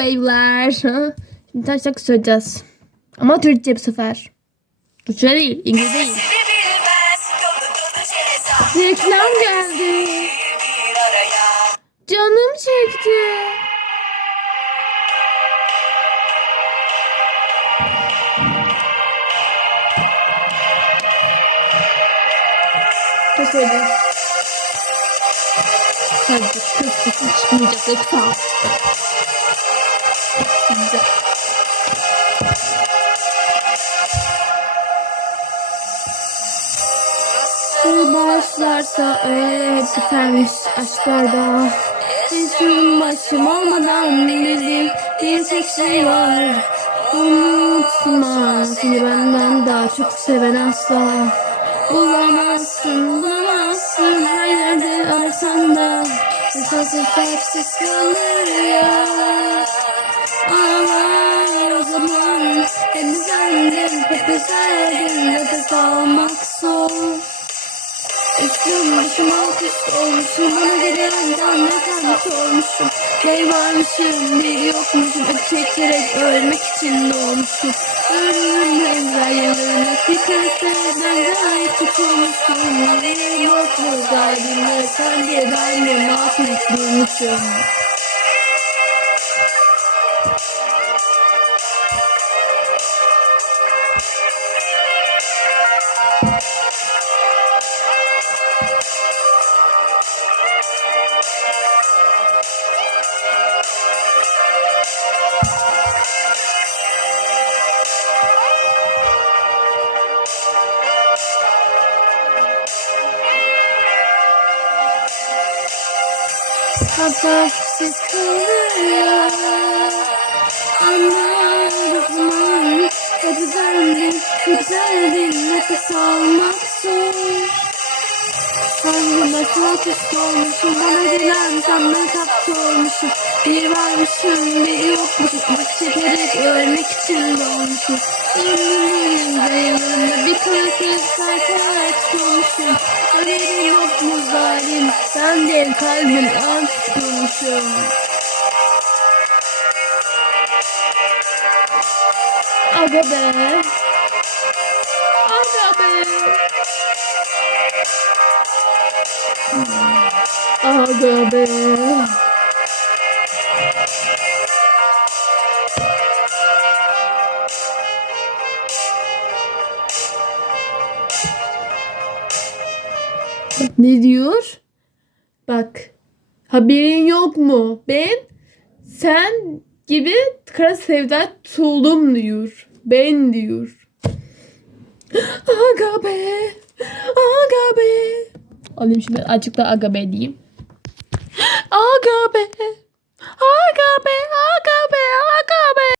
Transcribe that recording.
beyler. Şimdi taş şarkı söyleyeceğiz. Ama Türkçe bu sefer. Türkçe değil, İngilizce değil. Reklam geldi. Canım çekti. Ne söyleyeyim? Sadece kız sesi çıkmayacak yoksa. Güzel. Başlarsa öyle hep bitermiş aşklarda. Hiçbir başım olmadan bildiğim bir tek şey var. Unutma seni benden daha çok seven asla. Bulamazsın, bulamazsın her yerde arasan da. Esas hepsiz kalır ya. Ağlar o zaman hep üzerdim, hep üzerdim Nefes almak zor Üstüm başım alt üst olmuşum Bana gelenden neden sormuşum Ne varmışım bir yokmuşum çekerek ölmek için doğmuşum Ölümün benzer sevden gayet tutulmuşum yok mu kalbimde Sen diye ben de mahvet Habersiz kalıyor Anlar o zaman Hep üzerdim, yükseldim Nefes almak zor. Kendime saat üstü olmuşum Bana gelen senden hesap sormuşum. Bir varmışım bir yokmuşum Baş çekerek ölmek için doğmuşum. Ömrümün dayanımda bir kırıklık sayfaya tutulmuşum Haberim yok mu zalim Sen değil kalbim an tutulmuşum Aga be. Aga be. Aga be. Ne diyor? Bak. Haberin yok mu? Ben sen gibi kara sevda tutuldum diyor. Ben diyor. Aga be. Aga be. Alayım şimdi açıkta aga be diyeyim. Aga be. Aga be. Aga be. Aga be.